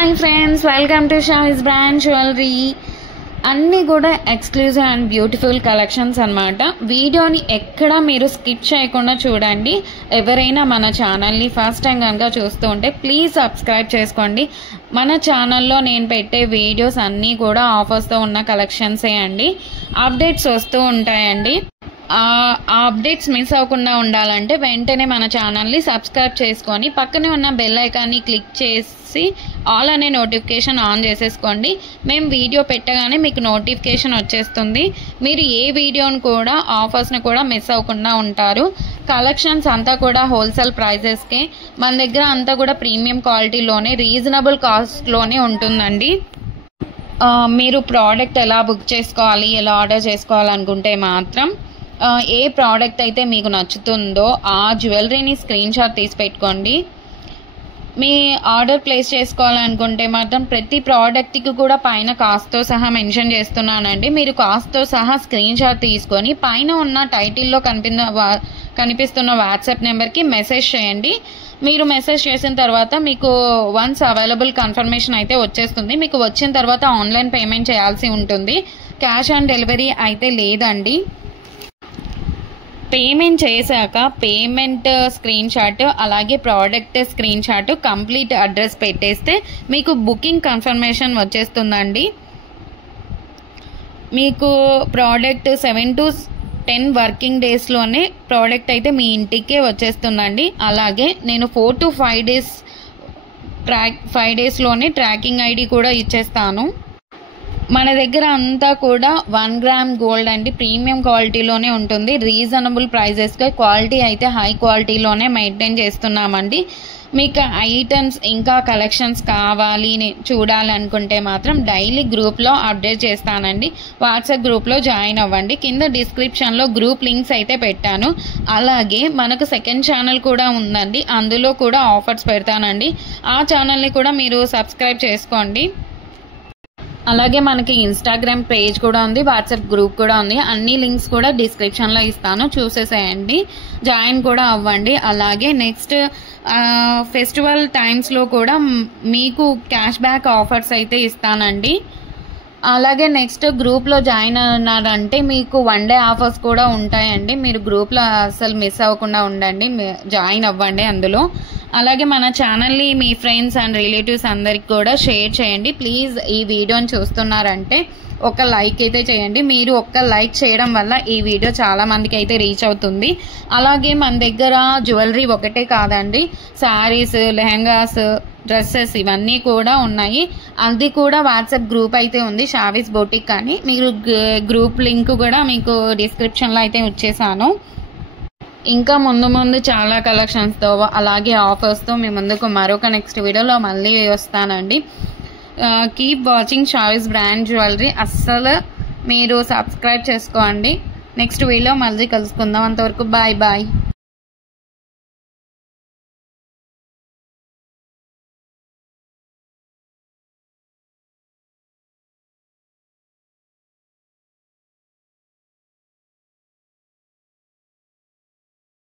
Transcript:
Hi friends, welcome to Shavis brand jewellery. అన్నీ కూడా exclusive and beautiful collections అన్నమాట. వీడియోని ఎక్కడ మీరు స్కిప్ చేయకుండా చూడండి. ఎవరైనా మన ఛానల్ని ఫస్ట్ టైం కనుక చూస్తూ ఉంటే ప్లీజ్ సబ్స్క్రైబ్ చేసుకోండి. మన ఛానల్లో నేను పెట్టే వీడియోస్ అన్నీ కూడా ఆఫర్స్తో ఉన్న కలెక్షన్సే అండి. అప్డేట్స్ వస్తూ ఉంటాయండి. ఆ అప్డేట్స్ మిస్ అవ్వకుండా ఉండాలంటే వెంటనే మన ఛానల్ని సబ్స్క్రైబ్ చేసుకొని పక్కనే ఉన్న బెల్ ఐకాన్ని క్లిక్ చేసి ఆల్ అనే నోటిఫికేషన్ ఆన్ చేసేసుకోండి. మేము వీడియో పెట్టగానే మీకు నోటిఫికేషన్ వచ్చేస్తుంది. మీరు ఏ వీడియోని కూడా ఆఫర్స్ని కూడా మిస్ అవ్వకుండా ఉంటారు. కలెక్షన్స్ అంతా కూడా హోల్సేల్ ప్రైజెస్కే, మన దగ్గర అంతా కూడా ప్రీమియం క్వాలిటీలోనే రీజనబుల్ కాస్ట్లోనే ఉంటుందండి. మీరు ప్రోడక్ట్ ఎలా బుక్ చేసుకోవాలి, ఎలా ఆర్డర్ చేసుకోవాలనుకుంటే మాత్రం ఏ ప్రోడక్ట్ అయితే మీకు నచ్చుతుందో ఆ జ్యువెలరీని స్క్రీన్ షాట్ తీసి పెట్టుకోండి. మీ ఆర్డర్ ప్లేస్ చేసుకోవాలనుకుంటే మాత్రం ప్రతి ప్రోడక్ట్కి కూడా పైన కాస్ట్తో సహా మెన్షన్ చేస్తున్నానండి. మీరు కాస్ట్తో సహా స్క్రీన్ షాట్ తీసుకొని పైన ఉన్న టైటిల్లో కనిపిస్తున్న వాట్సాప్ నెంబర్కి మెసేజ్ చేయండి. మీరు మెసేజ్ చేసిన తర్వాత మీకు వన్స్ అవైలబుల్ కన్ఫర్మేషన్ అయితే వచ్చేస్తుంది. మీకు వచ్చిన తర్వాత ఆన్లైన్ పేమెంట్ చేయాల్సి ఉంటుంది. క్యాష్ ఆన్ డెలివరీ అయితే లేదండి. పేమెంట్ చేశాక పేమెంట్ స్క్రీన్ షాట్ అలాగే product screen shot complete address పెట్టేస్తే మీకు బుకింగ్ కన్ఫర్మేషన్ వచ్చేస్తుందండి. మీకు ప్రోడక్ట్ 7 to 10 వర్కింగ్ డేస్లోనే ప్రోడక్ట్ అయితే మీ ఇంటికే వచ్చేస్తుందండి. అలాగే నేను 4 to 5 డేస్లోనే ట్రాకింగ్ ఐడి కూడా ఇచ్చేస్తాను. మన దగ్గర అంతా కూడా 1 గ్రామ్ గోల్డ్ అండి, ప్రీమియం క్వాలిటీలోనే ఉంటుంది. రీజనబుల్ ప్రైజెస్గా క్వాలిటీ అయితే హై క్వాలిటీలోనే మెయింటైన్ చేస్తున్నామండి. మీకు ఐటమ్స్ ఇంకా కలెక్షన్స్ కావాలి చూడాలనుకుంటే మాత్రం డైలీ గ్రూప్లో అప్డేట్ చేస్తానండి. వాట్సాప్ గ్రూప్లో జాయిన్ అవ్వండి. కింద డిస్క్రిప్షన్లో గ్రూప్ లింక్స్ అయితే పెట్టాను. అలాగే మనకు సెకండ్ ఛానల్ కూడా ఉందండి, అందులో కూడా ఆఫర్స్ పెడతానండి. ఆ ఛానల్ని కూడా మీరు సబ్స్క్రైబ్ చేసుకోండి. అలాగే మనకి ఇన్స్టాగ్రామ్ పేజ్ కూడా ఉంది, వాట్సాప్ గ్రూప్ కూడా ఉంది. అన్ని లింక్స్ కూడా డిస్క్రిప్షన్లో ఇస్తాను, చూసేసేయండి, జాయిన్ కూడా అవ్వండి. అలాగే నెక్స్ట్ ఫెస్టివల్ టైమ్స్లో కూడా మీకు క్యాష్ బ్యాక్ ఆఫర్స్ అయితే ఇస్తానండి. అలాగే నెక్స్ట్ గ్రూప్లో జాయిన్ అన్నారంటే మీకు 1 day ఆఫర్స్ కూడా ఉంటాయండి. మీరు గ్రూప్లో అసలు మిస్ అవ్వకుండా ఉండండి, జాయిన్ అవ్వండి అందులో. అలాగే మన ఛానల్ని మీ ఫ్రెండ్స్ అండ్ రిలేటివ్స్ అందరికి కూడా షేర్ చేయండి. ప్లీజ్ ఈ వీడియోని చూస్తున్నారంటే ఒక లైక్ అయితే చేయండి. మీరు ఒక్క లైక్ చేయడం వల్ల ఈ వీడియో చాలా మందికి అయితే రీచ్ అవుతుంది. అలాగే మన దగ్గర జ్యువెలరీ ఒకటే కాదండి, శారీస్, లెహంగాస్, డ్రెస్సెస్ ఇవన్నీ కూడా ఉన్నాయి. అది కూడా వాట్సాప్ గ్రూప్ అయితే ఉంది, షావిస్ బొటిక్ అని. మీరు గ్రూప్ లింక్ కూడా మీకు డిస్క్రిప్షన్లో అయితే వచ్చేసాను. ఇంకా ముందు చాలా కలెక్షన్స్తో అలాగే ఆఫర్స్తో మీ ముందుకు మరొక నెక్స్ట్ వీడియోలో మళ్ళీ వస్తానండి. Keep watching Shavis brand jewellery. అస్సలు మీరు సబ్స్క్రైబ్ చేసుకోండి. నెక్స్ట్ వీడియో మళ్ళీ కలుసుకుందాం. అంతవరకు బాయ్ బాయ్.